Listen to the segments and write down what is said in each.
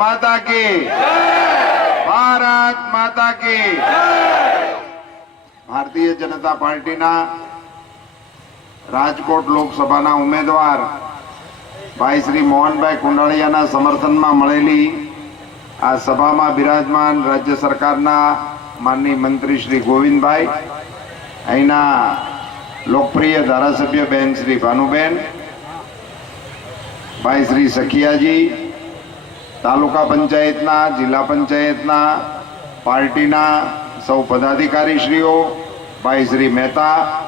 માતા કી ભારત માતા કી ભારતીય જનતા પાર્ટીના રાજકોટ લોકસભાના ઉમેદવાર ભાઈ શ્રી મોહનભાઈ કુંડાળિયાના સમર્થનમાં મળેલી આ સભામાં બિરાજમાન રાજ્ય સરકારના માનની મંત્રી શ્રી ગોવિંદભાઈ અહીંના લોકપ્રિય ધારાસભ્ય બેન શ્રી ભાનુબેન ભાઈ શ્રી સખિયાજી તાલુકા પંચાયતના, જિલ્લા પંચાયતના, પાર્ટીના સૌ પદાધિકારીશ્રીઓ, ભાઈ શ્રી મહેતા,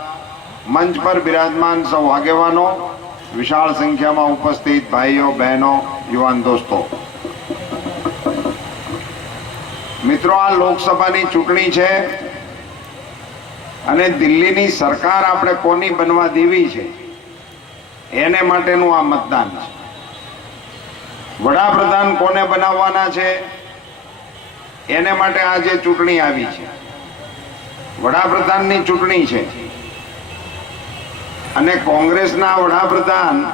મંચ પર બિરાજમાન સૌ આગેવાનો, વિશાળ સંખ્યામાં ઉપસ્થિત ભાઈઓ, બહેનો, યુવાન દોસ્તો. મિત્રો, આ લોકસભાની ચૂંટણી છે અને દિલ્હીની સરકાર આપણે કોની બનવા દેવી છે? એને માટેનું આ મતદાન છે. વડાપ્રધાન કોને બનાવવાના છે? એને માટે આ જે ચૂંટણી આવી છે. વડાપ્રધાનની ચૂંટણી છે. અને કોંગ્રેસના વડાપ્રધાન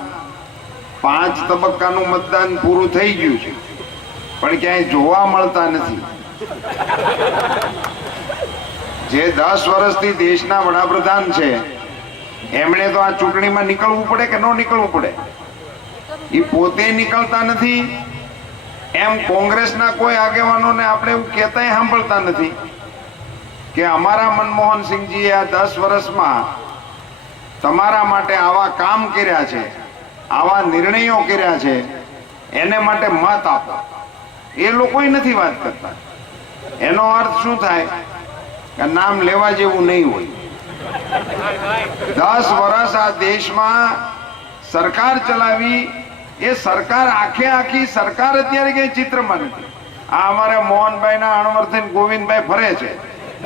પાંચ તબક્કાનું મતદાન પૂરું થઈ ગયું છે. પણ ક્યાંય જોવા મળતા નથી. જે દસ વર્ષથી દેશના વડાપ્રધાન છે, એમણે તો આ ચૂંટણીમાં નીકળવું પડે કે ન નીકળવું પડે? એ પોતે નીકળતા નથી. એમ કોંગ્રેસના કોઈ આગેવાનોને આપણે એવું કહેતાય સાંભળતા નથી કે અમારા મનમોહન સિંહજીએ આ દસ વર્ષમાં તમારા માટે આવા કામ કર્યા છે, આવા નિર્ણયો કર્યા છે, એને માટે મત આપો. એ લોકોય નથી વાત કરતા. એનો અર્થ શું થાય? કે નામ લેવા જેવું નહીં હોય. દસ વર્ષ આ દેશમાં સરકાર ચલાવી એ સરકાર આખે આખી સરકાર અત્યારે કઈ ચિત્રમાં નથી. આ અમારા મોહનભાઈ ના અણવર્થન ગોવિંદભાઈ ફરે છે.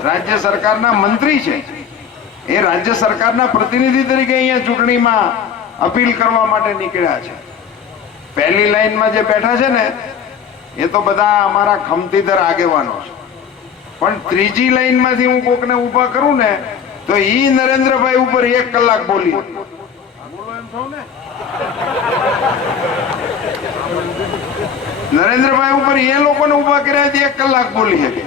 રાજ્ય સરકારના મંત્રી છે. એ રાજ્ય સરકારના પ્રતિનિધિ તરીકે અહીંયા ચૂંટણીમાં અપીલ કરવા માટે નીકળ્યા છે. પહેલી લાઈનમાં જે બેઠા છે ને, એ તો બધા અમારા ખમતીદર આગેવાનો છે. પણ ત્રીજી લાઈનમાંથી હું કોકને ઊભા કરું ને, તો ઈ નરેન્દ્રભાઈ ઉપર એક કલાક બોલી. બોલો એમ ને નરેન્દ્રભાઈ ઉપર એ લોકોને ઊભા કર્યા એક કલાક બોલી શકે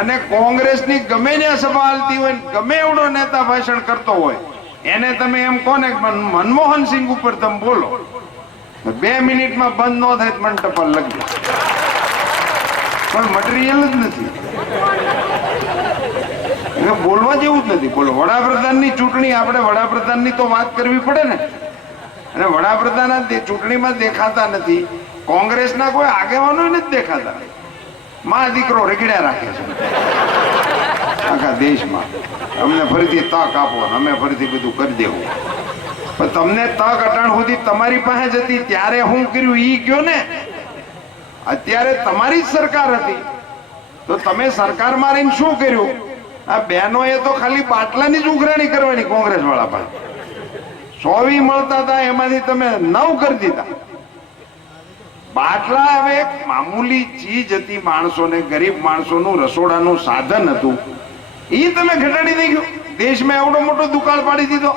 અને કોંગ્રેસની ગમે ત્યાં સભા હાલતી હોય ગમે એવડો નેતા ભાષણ કરતો હોય, એને તમે એમ કોને મનમોહન સિંહ ઉપર તમે બોલો. બે મિનિટમાં બંધ ન થાય મને ટપાલ લગી પણ મટીરિયલ જ નથી. બોલવા જેવું જ નથી. બોલો, વડાપ્રધાનની ચૂંટણી, આપણે વડાપ્રધાનની તો વાત કરવી પડે ને. અને વડાપ્રધાન ચૂંટણીમાં દેખાતા નથી. કોંગ્રેસના કોઈ આગેવાનો નથી દેખાતા. માં દીકરો રેગડ્યા રાખે છે. આખા દેશમાં. અમને ફરીથી તક આપો અમે ફરીથી બધું કરી દેવું. પણ તમને તક અટાણ સુધી તમારી પાસે જ હતી, ત્યારે હું કર્યું ઈ ગયો ને. અત્યારે તમારી જ સરકાર હતી. તો તમે સરકાર મારીને શું કર્યું? આ બહેનોએ તો ખાલી બાટલાની જ ઉઘરાણી કરવાની કોંગ્રેસ વાળા પાસે. સોવી મળતા હતા, એમાંથી તમે નવ કરી દીધા. બાટલા હવે એક મામૂલી ચીજ હતી માણસોને, ગરીબ માણસોનું, રસોડાનું સાધન હતું. એ તમે ઘટાડી ગયો દેશમાં એવડો મોટો દુકાળ પાડી દીધો.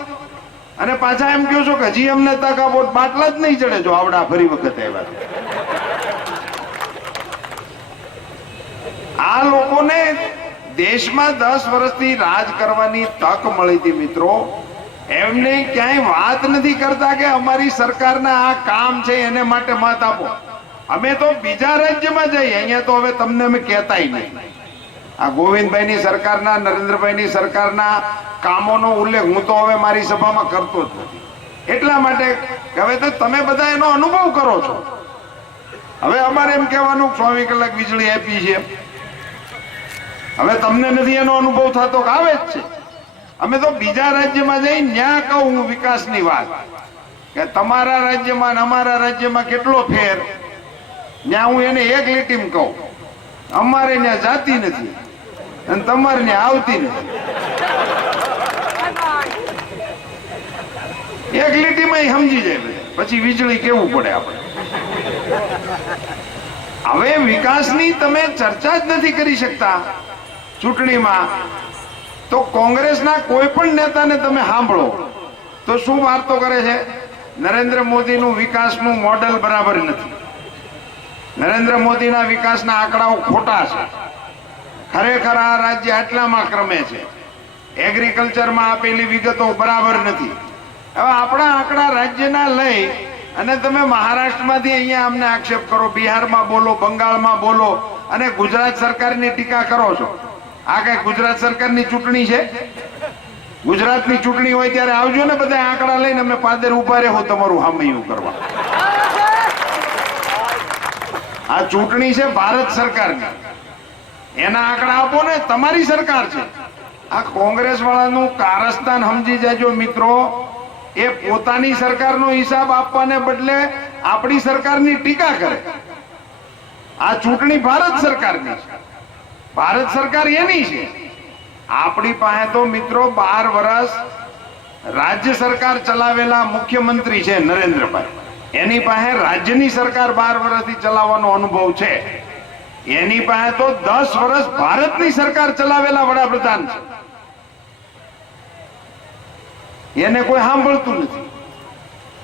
અને પાછા એમ કહો છો કે હજી અમને તક આપો બાટલા જ નહીં ચડે જો આવડા ફરી વખત આવ્યા આ લોકોને દેશમાં દસ વર્ષથી રાજ કરવાની તક મળી હતી મિત્રો. એમને ક્યાંય વાત નથી કરતા કે અમારી સરકારના આ કામ છે, એને માટે મત આપો. અમે તો બીજા રાજ્યમાં જઈએ, અહીંયા તો હવે તમને અમે કહેતા નહીં. આ ગોવિંદભાઈની સરકારના, નરેન્દ્રભાઈની સરકારના કામોનો ઉલ્લેખ હું તો હવે મારી સભામાં કરતો જ નથી. એટલા માટે હવે તો તમે બધા એનો અનુભવ કરો છો. હવે અમારે એમ કહેવાનું કે કલાક વીજળી આપી છે. હવે તમને નથી એનો અનુભવ થતો આવે જ છે. અમે તો બીજા રાજ્યમાં જઈ ન્યા કહું હું વિકાસની વાત. કે તમારા રાજ્યમાં અમારા રાજ્યમાં કેટલો ફેર? ત્યાં હું એને એક લીટીમાં કહું. અમારે ત્યાં જાતી નથી. અને તમારે ત્યાં આવતી નથી. એક લીટીમાં સમજી જાય પછી વીજળી કેવું પડે આપણે? હવે વિકાસની તમે ચર્ચા જ નથી કરી શકતા. ચૂંટણીમાં તો કોંગ્રેસના કોઈ પણ નેતાને તમે સાંભળો, તો શું વાર્તો કરે છે? નરેન્દ્ર મોદીનું વિકાસનું મોડલ બરાબર નથી. નરેન્દ્ર મોદીના વિકાસના આંકડાઓ ખોટા છે. ખરેખર આ રાજ્ય આટલામાં ક્રમે છે. એગ્રીકલ્ચરમાં આપેલી વિગતો બરાબર નથી. હવે આપણા આંકડા રાજ્યના લઈ અને તમે મહારાષ્ટ્રમાંથી અહીંયા અમને આક્ષેપ કરો, બિહારમાં બોલો, બંગાળમાં બોલો અને ગુજરાત સરકારની ટીકા કરો છો. આ કઈ ગુજરાત સરકારની ચૂંટણી છે? ગુજરાતની ચૂંટણી હોય ત્યારે આવજો ને બધા આંકડા લઈને અમે પાદર ઊભા રહેવું તમારું હામયું કરવા. આ ચૂંટણી છે ભારત સરકારની. એના આંકડા આપો ને, તમારી સરકાર છે. આ કોંગ્રેસ વાળાનું કારસ્તાન સમજી જજો મિત્રો. એ પોતાની સરકારનો હિસાબ આપવાને બદલે આપણી સરકારની ટીકા કરે. આ ચૂંટણી ભારત સરકારની છે. ભારત સરકાર એની છે. આપણી પાસે તો મિત્રો બાર વર્ષ રાજ્ય સરકાર ચલાવેલા મુખ્યમંત્રી છે નરેન્દ્રભાઈ. એની પાસે રાજ્યની સરકાર બાર વર્ષથી ચલાવવાનો અનુભવ છે. એની પાસે તો દસ વર્ષ ભારતની સરકાર ચલાવેલા વડાપ્રધાન છે. એને કોઈ સાંભળતું નથી.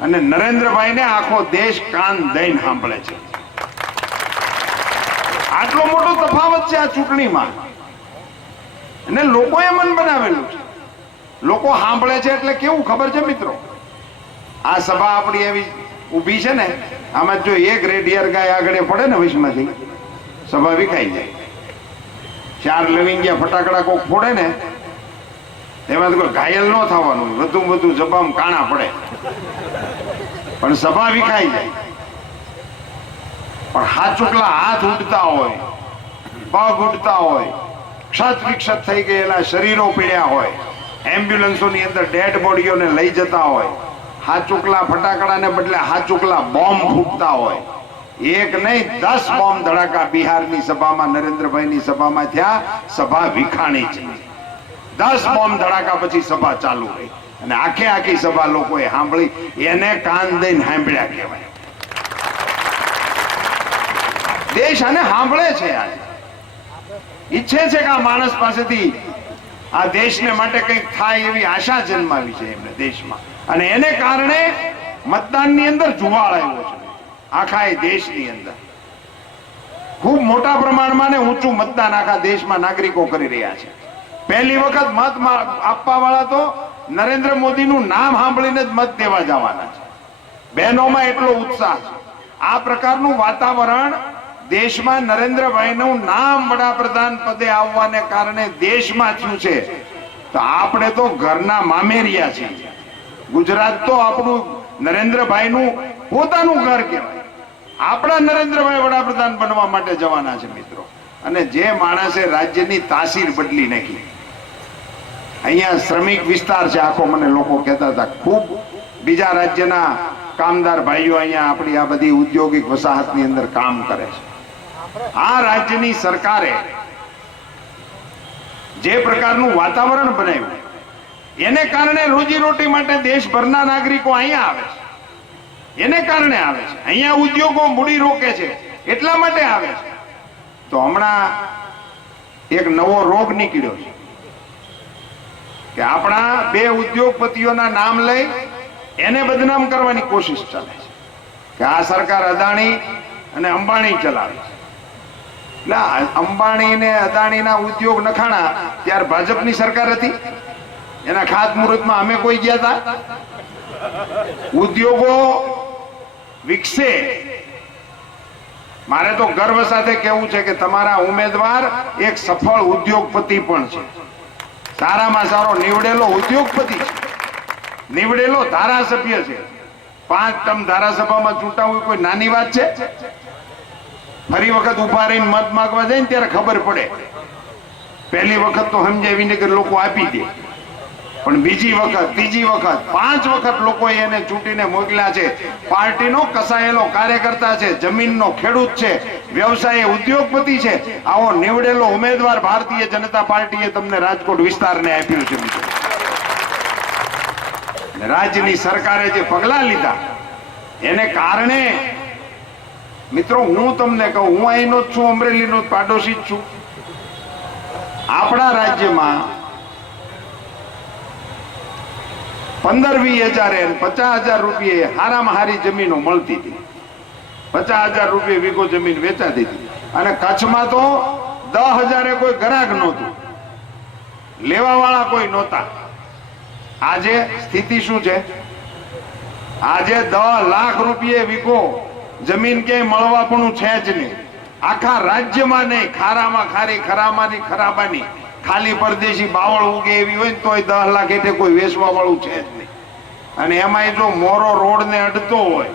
અને નરેન્દ્રભાઈ ને આખો દેશ કાન દઈને સાંભળે છે. આટલો મોટો તફાવત છે આ ચૂંટણીમાં. અને લોકોએ મન બનાવેલું છે. લોકો સાંભળે છે એટલે કેવું ખબર છે મિત્રો? આ સભા આપણી એવી ઊભી છે ને, આમાં જો એક રેડિયર ગાય આગળ પડે ને વિશમાંથી સભા વિખાઈ જાય. ચાર લવિંગિયા ફટાકડા કોક ફોડે ને, એમાં કોઈ ઘાયલ ન થવાનું વધુ વધુ જબામ કાણા પડે. પણ સભા વિખાઈ જાય. પણ હાચુકલા હાથ ઉડતા હોય, પગ ઉડતા હોય, ક્ષત વિક્ષત થઈ ગયેલા શરીરો પીડ્યા હોય, એમ્બ્યુલન્સોની અંદર ડેડ બોડીઓને લઈ જતા હોય હાચુકલા ફટાકડાને બદલે હાચુકલા બોમ્બ ફૂટતા હોય. એક નહીં, દસ બોમ્બ ધડાકા બિહારની સભામાં, નરેન્દ્રભાઈની સભામાં થયા, સભા વિખાણી છે દસ બોમ્બ ધડાકા પછી સભા ચાલુ રહી અને આખે આખી સભા લોકોએ સાંભળી, એને કાન દઈને સાંભળ્યા કહેવાય. દેશ આને સાંભળે છે આજે. ઈચ્છે છે કે આ માણસ પાસેથી આ દેશને માટે કંઈક થાય એવી આશા જન્માવી છે એમને દેશમાં. અને એને કારણે મતદાનની અંદર જુવાળ આવ્યો છે. આખા એ દેશની અંદર. ખૂબ મોટા પ્રમાણમાં ને ઊંચું મતદાન આખા દેશમાં નાગરિકો કરી રહ્યા છે. પહેલી વખત મત આપવા વાળા તો નરેન્દ્ર મોદીનું નામ સાંભળીને જ મત દેવા જવાના છે. બહેનોમાં એટલો ઉત્સાહ છે. આ પ્રકારનું વાતાવરણ દેશમાં નરેન્દ્રભાઈનું નામ વડાપ્રધાન પદે આવવાને કારણે દેશમાં થયું છે. તો આપણે તો ઘરના મામેરિયા છીએ. ગુજરાત તો આપણું નરેન્દ્રભાઈનું પોતાનું ઘર કહેવાય. આપણા નરેન્દ્રભાઈ વડાપ્રધાન બનવા માટે જવાના છે મિત્રો. અને જે માણસે રાજ્યની તાસીર બદલી નાખી. અહીંયા શ્રમિક વિસ્તાર છે, આખો મને લોકો કહેતા હતા. ખૂબ બીજા રાજ્યના કામદાર ભાઈઓ અહીંયા આપણી આ બધી ઉદ્યોગિક વસાહતની અંદર કામ કરે છે. આ રાજ્યની સરકારે જે પ્રકારનું વાતાવરણ બનાવ્યું એને કારણે રોજીરોટી માટે દેશભરના નાગરિકો અહીંયા આવે છે. એને કારણે આવે છે. અહીંયા ઉદ્યોગો મૂડી રોકે છે. એટલા માટે આવે છે. તો હમણાં એક નવો રોગ નીકળ્યો છે. કે આપણા બે ઉદ્યોગપતિઓના નામ લઈ એને બદનામ કરવાની કોશિશ ચાલે છે. કે આ સરકાર અદાણી અને અંબાણી ચલાવે છે. એટલે અંબાણી ને અદાણીના ઉદ્યોગ નખાણા, ત્યાર ભાજપની સરકાર હતી? એના ખાતમુહૂર્તમાં અમે કોઈ ગયા હતા ઉદ્યોગો વિકસે. મારે તો ગર્વ સાથે કહેવું છે કે તમારા ઉમેદવાર એક સફળ ઉદ્યોગપતિ પણ છે. સારામાં સારો નીવડેલો ઉદ્યોગપતિ છે. નીવડેલો ધારાસભ્ય છે. પાંચ ટર્મ ધારાસભામાં ચૂંટાવું કોઈ નાની વાત છે? ફરી વખત ઊભા રહીને મત માંગવા જાય ને ત્યારે ખબર પડે. પહેલી વખત તો સમજાવીને કે લોકો આપી દે. પણ બીજી વખત, ત્રીજી વખત, પાંચ વખત લોકો એને ચૂંટીને મોકલ્યા છે. પાર્ટીનો કસાયેલો કાર્યકર્તા છે, જમીનનો ખેડૂત છે, વ્યવસાય ઉદ્યોગપતિ છે. આવો નીવડેલો ઉમેદવાર ભારતીય જનતા પાર્ટીએ તમને રાજકોટ વિસ્તારને આપ્યું છે રાજ્યની સરકારે જે પગલા લીધા, એને કારણે, મિત્રો, હું તમને કહું, હું અહીંનો જ છું, અમરેલીનો પાડોશી જ છું. આપણા રાજ્યમાં પંદર વી હજાર પચાસ હજાર રૂપિયે હારામાં હારી જમીનો મળતી હતી. પચાસ હજાર રૂપિયે વીઘો જમીન વેચાતી હતી. અને કચ્છમાં તો દસ હજારે કોઈ ગ્રાહક નહોતું. લેવા વાળા કોઈ નહોતા. આજે સ્થિતિ શું છે? આજે દસ લાખ રૂપિયે વીઘો જમીન કે મળવા પણ છે જ નહીં. આખા રાજ્યમાં નહીં, ખારામાં ખારી, ખરામાંની, ખરાબાની. ખાલી પરદેશી બાવળ ઉગે એવી હોય તોય દસ લાખ એટલે કોઈ વેચવા વાળું છે જ નહીં. અને એમાંય જો મોરો રોડ ને અડતો હોય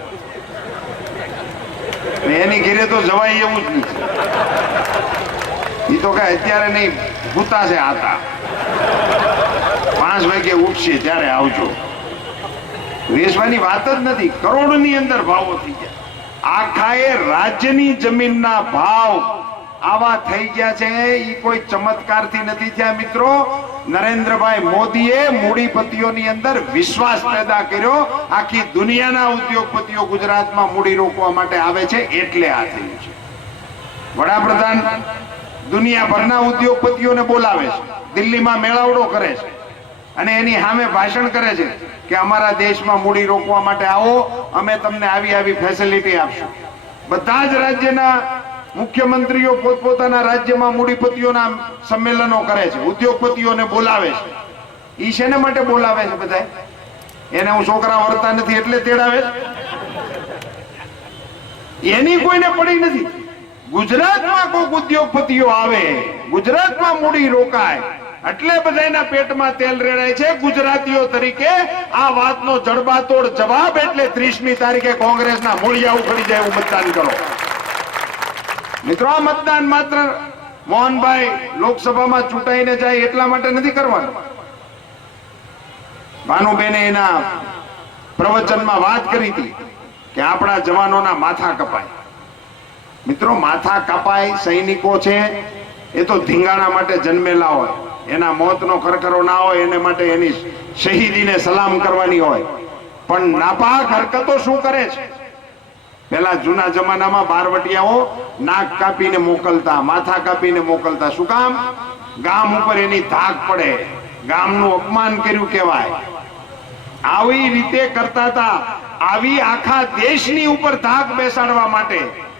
એની ઘેરે તો જવાય એવું જ નથી. એ તો કઈ અત્યારે નહીં, ભૂતા છે આતા. પાંચ વાગે ઉઠશે ત્યારે આવજો. વેચવાની વાત જ નથી, કરોડની અંદર ભાવો થઈ ગયા. આખા એ રાજ્યની જમીનના ભાવ આવા થઈ ગયા છે. એ કોઈ ચમત્કારથી નથી થયા, મિત્રો. નરેન્દ્રભાઈ મોદીએ મૂડીપતિઓની અંદર વિશ્વાસ પેદા કર્યો. આખી દુનિયાના ઉદ્યોગપતિઓ ગુજરાતમાં મૂડી રોકવા માટે આવે છે એટલે આ થયું છે. વડાપ્રધાન દુનિયાભરના ઉદ્યોગપતિઓને બોલાવે છે. દિલ્હીમાં મેળાવડો કરે છે. અને એની સામે ભાષણ કરે છે કે અમારા દેશમાં મૂડી રોકવા માટે આવો, અમે તમને આવી આવી ફેસિલિટી આપશું. બધા જ રાજ્યના મુખ્યમંત્રીઓ પોતપોતાના રાજ્યમાં મૂડીપતિઓના સંમેલનો કરે છે, ઉદ્યોગપતિઓને બોલાવે છે. ઈ શેને માટે બોલાવે છે બધા એને હું છોકરા વરતા નથી એટલે તેડાવે? એની કોઈને પડી નથી. ગુજરાતમાં કોઈક ઉદ્યોગપતિઓ આવે, ગુજરાતમાં મૂડી રોકાય, એટલે બધાના પેટમાં તેલ રેડાય છે. ગુજરાતીઓ તરીકે આ વાતનો જડબાતોડ જવાબ એટલે ત્રીસમી તારીખે કોંગ્રેસના મૂળિયા ઉખડી જાય એવું મતદાન કરો. મિત્રો મતદાન માત્ર મોહનભાઈ લોકસભામાં ચૂંટાઈને જાય એટલા માટે નથી કરવાનું. ભાનુબેને એના પ્રવચનમાં વાત કરી હતી કે આપણા જવાનોના માથા કપાય. મિત્રો, માથા કપાય સૈનિકો છે, એ તો ધીંગાણા માટે જન્મેલા હોય. એના મોતનો ખરખરો ના હોય, એને માટે એની શહીદીને સલામ કરવાની હોય. પણ નાપાક હરકતો શું કરે છે? પેલા જૂના જમાનામાં બારવટિયાઓ નાક કાપીને મોકલતા, માથા કાપીને મોકલતા. શું કામ? ગામ ઉપર એની ધાક પડે. ગામનું અપમાન કર્યું કહેવાય. આવી રીતે કરતા હતા. આવી આખા દેશની ઉપર ધાક બેસાડવા માટે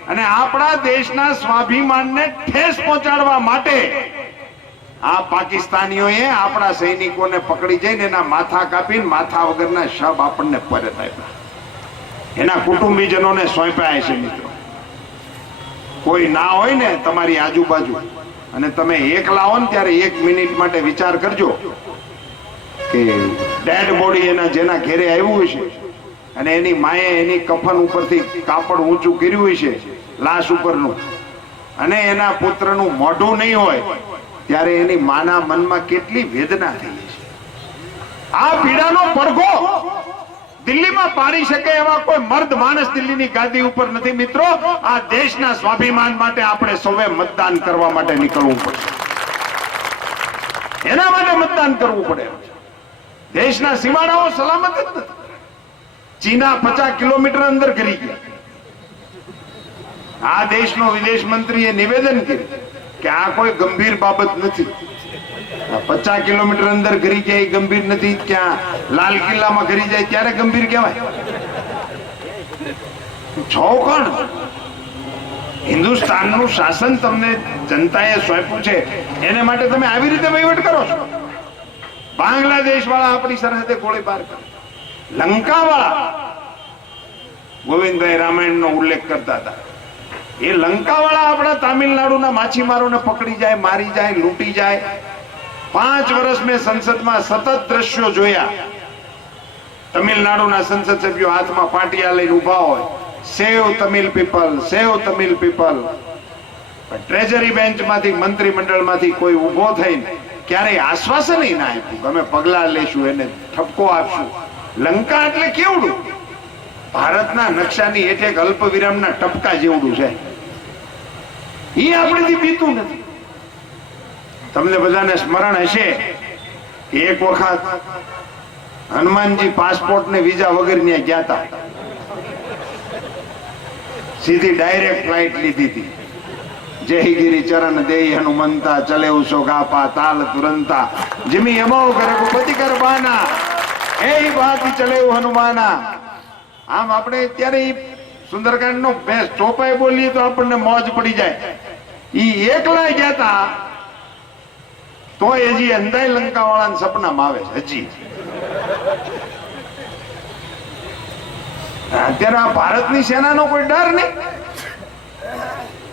અને આપણા દેશના સ્વાભિમાનને ઠેસ પહોંચાડવા માટે આ પાકિસ્તાનીઓએ આપણા સૈનિકોને પકડી જઈને એના માથા કાપીને માથા વગરના શબ આપણને પરત આપ્યા. એના કુટુંબીજનોને સોંપ્યા છે મિત્રો. કોઈ ના હોય ને તમારી આજુબાજુ, અને તમે એકલા હો ને ત્યારે એક મિનિટ માટે વિચાર કરજો કે ડેડ બોડી એના જેના ઘેરે આવ્યું છે, અને એની માએ એની કફન ઉપરથી કાપડ ઊંચું કર્યું છે, લાશ ઉપરનું. અને એના પુત્રનું મોઢું નહીં હોય, ત્યારે એની માના મનમાં કેટલી વેદના થઈ છે આ પીડાનો પડઘો દિલ્હીમાં પાડી શકે એવા કોઈ મર્દ માણસ દિલ્હીની ગાદી ઉપર નથી. મિત્રો, આ દેશના સ્વાભિમાન માટે આપણે સૌએ મતદાન કરવા માટે નીકળવું પડશે. એના માટે મતદાન કરવું પડે. દેશના સીમાડાઓ સલામત જ નથી. ચીના પચાસ કિલોમીટર અંદર કરી ગયા. આ દેશનો વિદેશ મંત્રીએ નિવેદન કર્યું કે આ કોઈ ગંભીર બાબત નથી. પચાસ કિલોમીટર અંદર ઘરી જાય, ગંભીર નથી. ક્યાં લાલ કિલ્લામાં ઘરી જાય, ત્યારે ગંભીર કહેવાય. છો કોણ? હિન્દુસ્તાનનું શાસન તમને જનતાએ સોંપ્યું છે. એને માટે તમે આવી રીતે વહીવટ કરો છો. બાંગ્લાદેશ વાળા આપણી સરહદે ગોળીબાર કરે. લંકા વાળા ગોવિંદભાઈ રામાયણ નો ઉલ્લેખ કરતા હતા. એ લંકા વાળા આપણા તામિલનાડુના માછીમારોને પકડી જાય, મારી જાય, લૂંટી જાય. પાંચ વર્ષ મેં સંસદમાં સતત દ્રશ્યો જોયા. તમિલનાડુના સંસદ સભ્યો હાથમાં પાટિયા લઈને ઊભા હોય. Save Tamil people, save Tamil people. Treasury બેન્ચમાંથી, મંત્રીમંડળમાંથી કોઈ ઊભો થઈને ક્યારેય આશ્વાસન ના આપ્યું અમે પગલા લેશું, એને ઠપકો આપશું. લંકા એટલે કેવડું? ભારતના નકશાની એક એક અલ્પ વિરામના ટપકા જેવડું છે. એ આપણેથી બીતું નથી. તમને બધાને સ્મરણ હશે, એક વખત હનુમાનજી પાસપોર્ટ ને વિઝા વગર ત્યાં ગયા હતા સીધી ડાયરેક્ટ ફ્લાઇટ લીધી હતી. જય ગિરી ચરણ દેઈ હનુમંતા, ચલે ઉસો ગાપા, તાલ તુરંતા. જીમી કરે બધી કર એ બાતી ચલે હનુમાના. આમ આપણે અત્યારે સુંદરકાંડ નો બેસ્ટ ચોપાઈ બોલીએ તો આપણને મોજ પડી જાય. ઈ એકલા ગયા તા તો હજી અંધાઈ લંકા વાળા સપનામાં આવે છે, હજી. અત્યારે આ ભારતની સેનાનો કોઈ ડર નહીં?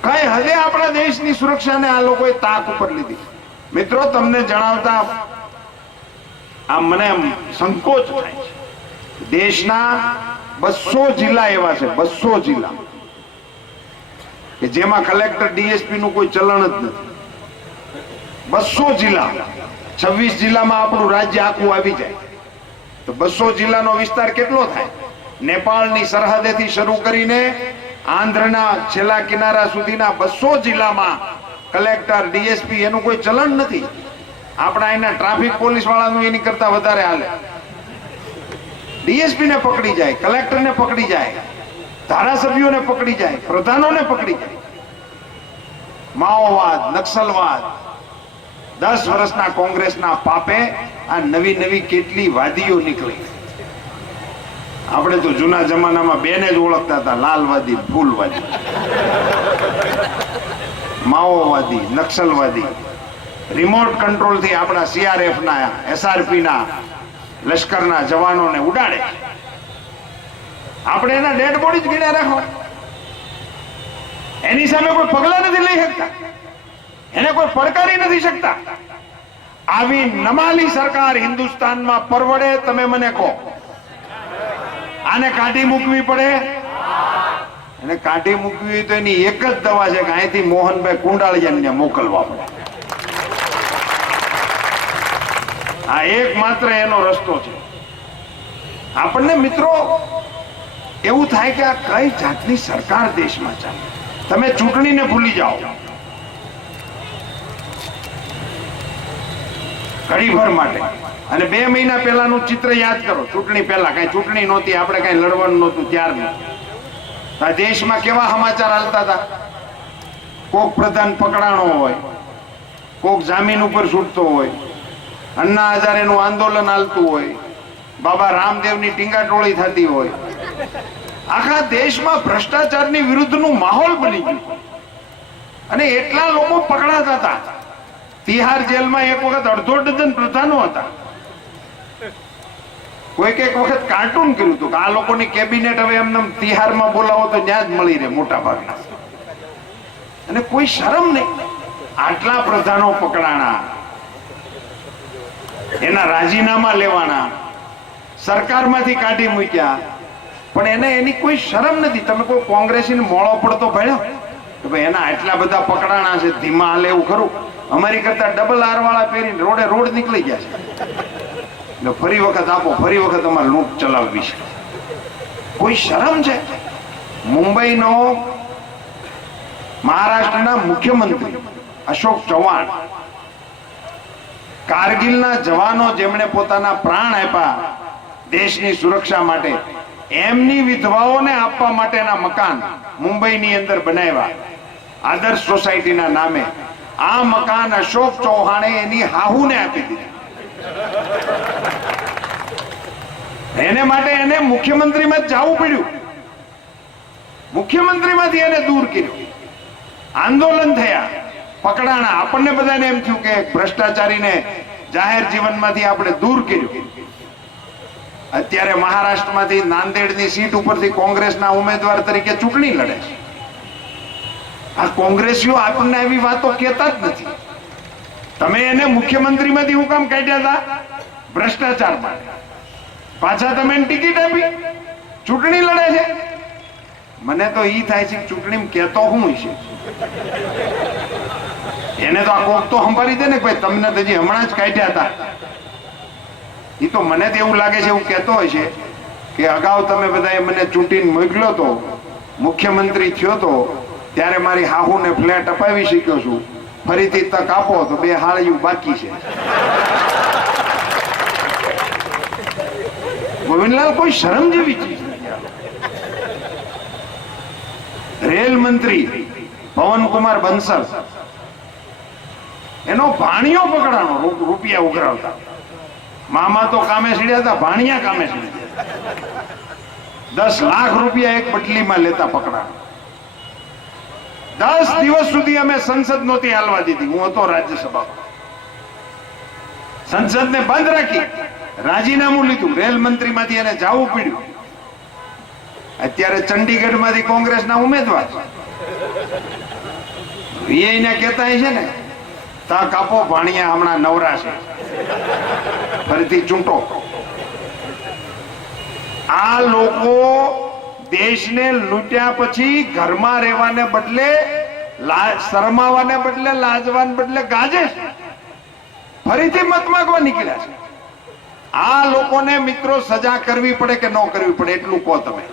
કઈ હદે આપણા દેશની સુરક્ષાને આ લોકોએ તાક ઉપર લીધી. મિત્રો, તમને જણાવતા આ મને સંકોચ થાય છે. દેશના બસો જિલ્લા એવા છે, બસો જિલ્લા. કે જેમાં કલેક્ટર ડીએસપી નું કોઈ ચલણ જ નથી. બસો જિલ્લા. છવ્વીસ જિલ્લામાં આપણું રાજ્ય આખું આવી જાય. તો બસો જિલ્લાનો વિસ્તાર કેટલો થાય? નેપાળની સરહદેથી શરૂ કરીને આંધ્રના છેલ્લા કિનારા સુધીના બસો જિલ્લામાં કલેક્ટર, ડીએસપી એનું કોઈ ચલણ નથી. આપણા એના ટ્રાફિક પોલીસ વાળાનું એની કરતા વધારે હાલે. ડીએસપી ને પકડી જાય કલેક્ટર ને પકડી જાય, ધારાસભ્યોને પકડી જાય, પ્રધાનોને પકડી જાય. માઓવાદ, નક્સલવાદ દસ વર્ષના કોંગ્રેસના પાપે આ નવી નવી કેટલી વાદીઓ નીકળી. આપણે તો જૂના જમાનામાં બેને જ ઓળખતા હતા, લાલવાદી ફૂલવાદી માઓવાદી, નક્સલવાદી. રિમોટ કંટ્રોલથી આપણા સીઆરએફ ના એસઆરપી ના, લશ્કરના જવાનોને ઉડાડે. આપણે એના ડેડ બોડી જ ગીડા રાખો એની સામે કોઈ પગલા નથી લઈ શકતા. એને કોઈ પડકારી નથી શકતા. આવી નમાલી સરકાર હિન્દુસ્તાનમાં પરવડે તમે મને કહો. આને કાઢી મૂકવી પડે? અને કાઢી મૂકવી તો એની એક જ દવા છે કે અહીંથી મોહનભાઈ કુંડાળિયાને મોકલવા પડે. આ એક માત્ર એનો રસ્તો છે. આપણને મિત્રો, એવું થાય કે આ કઈ જાતની સરકાર દેશમાં ચાલે? તમે ચૂંટણીને ભૂલી જાઓ. ઘડીભર માટે. અને બે મહિના પહેલાનું ચિત્ર યાદ કરો. ચૂંટણી પહેલા કઈ ચૂંટણી નહોતી, આપણે કઈ લડવાનું નહોતું ત્યારનું. આ દેશમાં કેવા સમાચાર હાલતા હતા? કોક પ્રધાન પકડાણો હોય, કોક જામીન ઉપર છૂટતો હોય, અન્ના હજારેનું આંદોલન હાલતું હોય, બાબા રામદેવની ટીંગાટોળી થતી હોય. આખા દેશમાં ભ્રષ્ટાચારની વિરુદ્ધનું માહોલ બની ગયું. અને એટલા લોકો પકડાતા હતા. તિહાર જેલમાં એક વખત અડધો ડઝન પ્રધાનો હતા. કોઈક એક વખત કાર્ટૂન કર્યું હતું કે આ લોકોની કેબિનેટ હવે એમને તિહારમાં બોલાવો તો ત્યાં જ મળી રહે મોટા ભાગના અને કોઈ શરમ નહીં. આટલા પ્રધાનો પકડાણા. એના રાજીનામા લેવાના. સરકારમાંથી કાઢી મૂક્યા. પણ એને એની કોઈ શરમ નથી. તમે કોઈ કોંગ્રેસી મોળો પડતો ભણ્યો? કે ભાઈ એના આટલા બધા પકડાણા છે, ધીમા હાલે એવું ખરું. અમારી કરતા ડબલ આર વાળા પહેરીને રોડે રોડ નીકળી ગયા છે. એટલે ફરી વખત આપો, ફરી વખત અમારે લૂંટ ચલાવવી છે. કોઈ શરમ છે? મુંબઈનો મહારાષ્ટ્રના મુખ્યમંત્રી અશોક ચૌહાણ કારગિલના જવાનો જેમણે પોતાના પ્રાણ આપ્યા દેશની સુરક્ષા માટે, એમની વિધવાઓને આપવા માટેના મકાન મુંબઈની અંદર બનાવ્યા. આદર્શ સોસાયટીના નામે આ મકાન અશોક ચૌહાણે એની હાહુને આપી દીધું. એને માટે એને મુખ્યમંત્રીમાં જ જવું પડ્યું. મુખ્યમંત્રીમાંથી એને દૂર કર્યું. આંદોલન થયા. પકડાણા. આપણને બધાને એમ થયું કે ભ્રષ્ટાચારીને જાહેર જીવનમાંથી આપણે દૂર કર્યું. અત્યારે મહારાષ્ટ્રમાંથી નાંદેડની સીટ ઉપરથી કોંગ્રેસના ઉમેદવાર તરીકે ચૂંટણી લડે છે. આ કોંગ્રેસીઓ આપણને એવી વાતો કહેતા જ નથી. તમે એને મુખ્યમંત્રીમાંથી હું કામ કાઢ્યા હતા ભ્રષ્ટાચાર માટે. પાછા તમે ટિકિટ આપી. ચૂંટણી લડે છે. મને તો ઈ થાય છે ચૂંટણી કહેતો હું છે. એને તો આ કોક તો સંભાળી દે ને ભાઈ તમને તો હમણાં જ કાઢ્યા હતા એ તો મને તો એવું લાગે છે એવું કહેતો હોય છે કે અગાઉ તમે બધાએ મને ચૂંટીને મોકલ્યો તો, મુખ્યમંત્રી થયો તો ત્યારે મારી હાહુને ફ્લેટ અપાવી શક્યો છું. ફરીથી તક આપો તો બે હાળિયું બાકી છે. ગોવિંદલાલ કોઈ શરમ જેવી ચીજ રેલ મંત્રી પવનકુમાર બંસલ એનો ભાણિયો પકડાણો રૂપિયા ઉઘરાવતા. મામા તો કામે સીડ્યા હતા, ભાણિયા કામે સીડ્યા. દસ લાખ રૂપિયા એક બટલીમાં લેતા પકડા દસ દિવસ સુધી અમે સંસદ નહોતી હાલવા દીધી. હું હતો રાજ્યસભા. સંસદને બંધ રાખી રાજીનામું લીધું. રેલ મંત્રીમાંથી એને જવું પડ્યું. અત્યારે ચંડીગઢમાંથી કોંગ્રેસના ઉમેદવાર. એને હશે ને, તા કાપો, ભાણિયા હમણાં નવરા છે ફરીથી ચૂંટો. આ લોકો દેશને લૂંટ્યા પછી ઘરમાં રહેવાને બદલે શરમાવાને બદલે, લાજવાને બદલે ગાજે ફરીથી મત માંગવા નીકળ્યા છે. આ લોકોને મિત્રો સજા કરવી પડે કે ન કરવી પડે એટલું કહો તમે.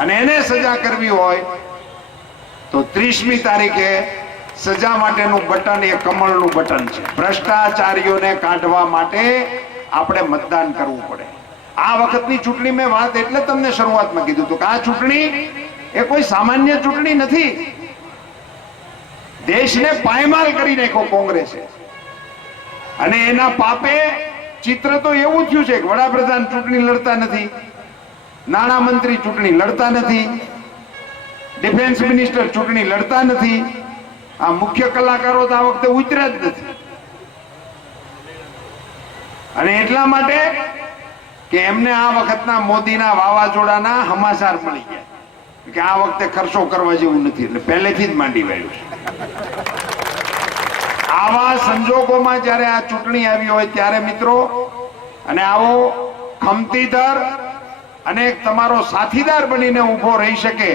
અને એને સજા કરવી હોય તો ત્રીસમી તારીખે સજા માટેનું બટન, એ કમળનું બટન છે. ભ્રષ્ટાચારીઓને કાઢવા માટે આપણે મતદાન કરવું પડે. આ વખતની ચૂંટણી મેં વાત એટલે તમને શરૂઆતમાં કીધું હતું કે આ ચૂંટણી એ કોઈ સામાન્ય ચૂંટણી નથી. દેશને પાયમાલ કરી નાખ્યો કોંગ્રેસે. અને એના પાપે ચિત્ર તો એવું થયું છે કે વડાપ્રધાન ચૂંટણી લડતા નથી, નાણામંત્રી ચૂંટણી લડતા નથી, ડિફેન્સ મિનિસ્ટર ચૂંટણી લડતા નથી, આ મુખ્ય કલાકારો તો આ વખતે ઉતર્યા જ નથી. અને એટલા માટે કે એમને આ વખતના મોદીના વાવાઝોડાના હમાસાર મળી ગયા. કે આ વખતે ખર્ચો કરવા જેવું નથી. એટલે પહેલેથી જ માંડી વાળ્યું છે. આવા સંજોગોમાં જ્યારે આ ચૂંટણી આવી હોય ત્યારે મિત્રો, અને આવો ખમતીદાર અને તમારો સાથીદાર બનીને ઊભો રહી શકે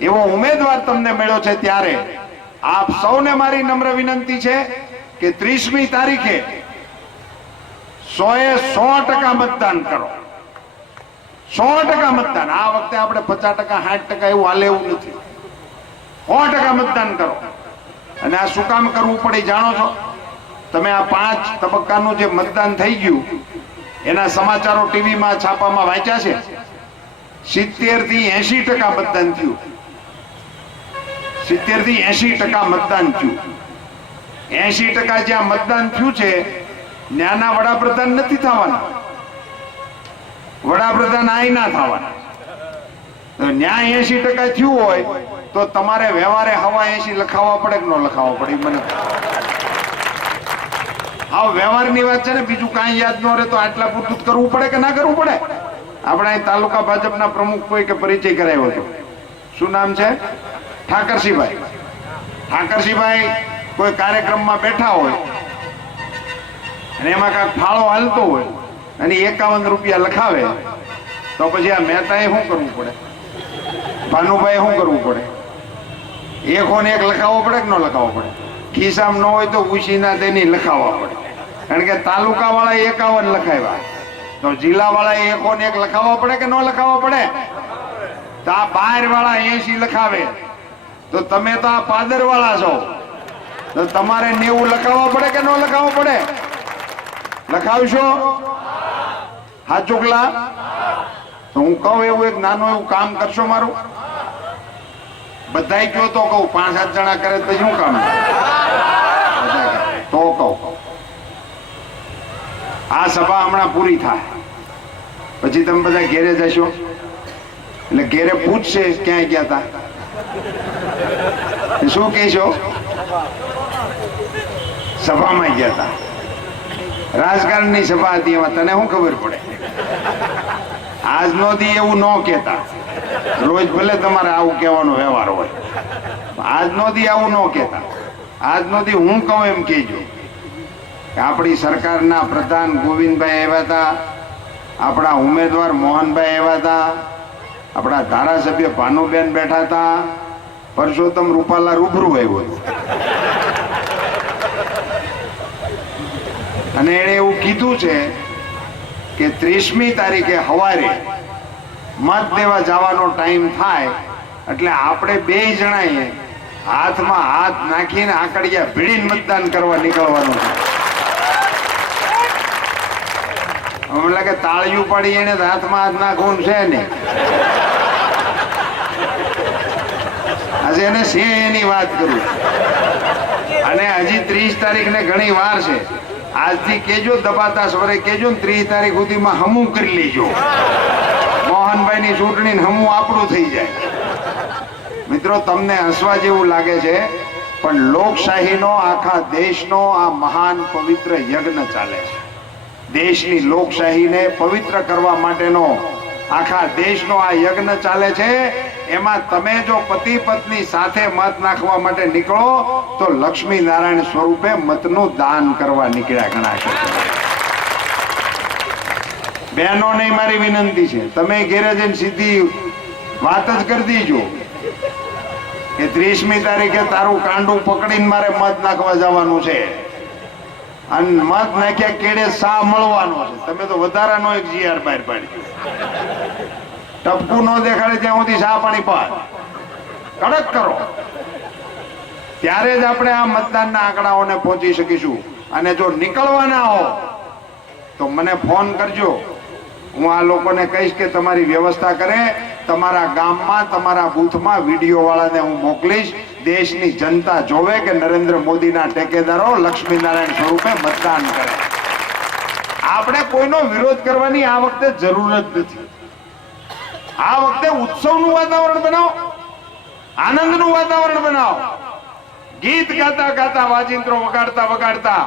એવો ઉમેદવાર તમને મળ્યો છે ત્યારે આપ સૌને મારી નમ્ર વિનંતી છે કે ત્રીસમી તારીખે સોએ સો ટકા મતદાન કરો. સો ટકા મતદાન. આ વખતે આપણે પચાસ ટકા, સાઠ ટકા એવું હાલે એવું નથી. સો ટકા મતદાન કરો. અને આ શું કામ કરવું પડે જાણો છો? તમે આ પાંચ તબક્કાનું જે મતદાન થઈ ગયું, એના સમાચારો ટીવીમાં છાપામાં વાંચ્યા છે? સિત્તેરથી એસી ટકા મતદાન થયું. સિત્તેરથી એસી ટકા મતદાન થયું. એસી ટકા જ્યાં મતદાન થયું છે ત્યાંના વડાપ્રધાન નથી થવાના. વડાપ્રધાન આઈ ના થવાના. તો ન્યાય એસી ટકા થયું હોય તો તમારે વ્યવહારે હવા એસી લખાવવા પડે કે ન લખાવવા પડે? મને હા, વ્યવહારની વાત છે ને, બીજું કાંઈ યાદ ન રહે તો આટલા પૂરતું કરવું પડે કે ના કરવું પડે? આપણે અહીં તાલુકા ભાજપના પ્રમુખ કોઈ કે પરિચય કરાવ્યો હતો. શું નામ છે? ઠાકરસિંહભાઈ. ઠાકરસિંહભાઈ કોઈ કાર્યક્રમમાં બેઠા હોય અને એમાં કાંઈક ફાળો હાલતો હોય અને એકાવન રૂપિયા લખાવે, તો પછી આ મહેતાએ શું કરવું પડે? ભાનુભાઈ શું કરવું પડે? એકો ને એક લખાવવો પડે કે ન લખાવવો પડે? ખિસ્સામ ન હોય તો ઉછીના તેની લખાવવા પડે. કારણ કે તાલુકા વાળા એકાવન લખાવ્યા. તો જિલ્લા વાળા એકો ને એક લખાવવા પડે કે ન લખાવવા પડે? તો આ બાર વાળા એસી લખાવે. તો તમે તો આ પાદર વાળા છો. તો તમારે નેવું લખાવવા પડે કે ન લખાવવા પડે? લખાવશો હા ચોકલા તો હું કહું એવું એક નાનું એવું કામ કરશો મારું? બધાય કયો તો કહું, પાંચ સાત જણા કરે તો શું કામ? તો કહું. આ સભા હમણાં પૂરી થાય. પછી તમે બધા ઘેરે જશો એટલે ઘેરે પૂછશે ક્યાંય ગયા હતા શું કહેશો? સભામાં ગયા હતા રાજકારણની સભા હતી એમાં તને શું ખબર પડે? આજનો દી એવું ન કહેતા. રોજ ભલે તમારે આવું કહેવાનો વ્યવહાર હોય. આજનો દી આવું ન કહેતા. આજનો દી હું કહું એમ કહેજો કે આપણી સરકારના પ્રધાન ગોવિંદભાઈ આવ્યા હતા, આપણા ઉમેદવાર મોહનભાઈ આવ્યા હતા, આપણા ધારાસભ્ય ભાનુબેન બેઠા હતા, પરસોત્તમ રૂપાલા રૂબરૂ આવ્યો હતો. અને એણે એવું કીધું છે કે ત્રીસમી તારીખે સવારે મત દેવા જવાનો ટાઈમ થાય એટલે આપણે બે જણાએ હાથમાં હાથ નાખીને આકડિયા ભીડીને મતદાન કરવા નીકળવાનું છે. અમને લાગે તાળિયું પાડી એને હાથમાં હાથ નાખવું છે ને. આજે એને સિંહ એની વાત કરું. અને હજી ત્રીસ તારીખ ને ઘણી વાર છે. આજથી કેજો દબાતા સ્વરે કેજો ને ત્રીસ તારીખ સુધીમાં હમું કરી લેજો. મોહનભાઈ ની ચૂંટણી હમું આપણું થઈ જાય. મિત્રો, તમને હસવા જેવું લાગે છે, પણ લોકશાહીનો, આખા દેશનો, આ મહાન પવિત્ર યજ્ઞ ચાલે છે. દેશની લોકશાહીને પવિત્ર કરવા માટેનો આખા દેશનો આ યજ્ઞ ચાલે છે. એમાં તમે જો પતિ પત્ની સાથે મત નાખવા માટે નીકળો, તો લક્ષ્મી નારાયણ સ્વરૂપે મતનું દાન કરવા નીકળ્યા ઘણા છે. બહેનોને મારી વિનંતી છે, તમે ઘેરે જઈને સીધી વાત જ કરી દીજો કે ત્રીસમી તારીખે તારું કાંડું પકડીને મારે મત નાખવા જવાનું છે. અને મત નાખ્યા કેડે સા મળવાનો છે? તમે તો વધારાનો એક જીઆર બહાર પાડી ટપકું ન દેખાડે ત્યાં સુધી સા પાણી પાડ કડક કરો. ત્યારે જ આપણે આ મતદાનના આંકડાઓને પહોંચી શકીશું. અને જો નીકળવાના હો, તો મને ફોન કરજો. હું આ લોકોને કહીશ કે તમારી વ્યવસ્થા કરે, તમારા ગામમાં, તમારા બૂથમાં વીડિયો વાળાને હું મોકલીશ. દેશની જનતા જોવે કે નરેન્દ્ર મોદીના ટેકેદારો લક્ષ્મીનારાયણ સ્વરૂપે મતદાન કરે. આપણે કોઈનો વિરોધ કરવાની આ વખતે જરૂર જ નથી. આ વખતે ઉત્સવનું વાતાવરણ બનાવો. આનંદનું વાતાવરણ બનાવો. ગીત ગાતા ગાતા, વાજિંત્રો વગાડતા વગાડતા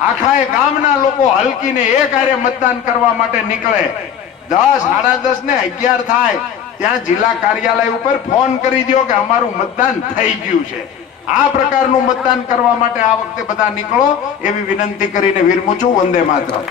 આખા ગામના લોકો હલકીને એ કાર્ય મતદાન કરવા માટે નીકળે. દસ, સાડા દસ ને અગિયાર થાય, ત્યાં જિલ્લા કાર્યાલય ઉપર ફોન કરી દો કે અમારું મતદાન થઈ ગયું છે. આ પ્રકારનું મતદાન કરવા માટે આ વખતે બધા નીકળો એવી વિનંતી કરીને વિરમું વંદે માતરમ.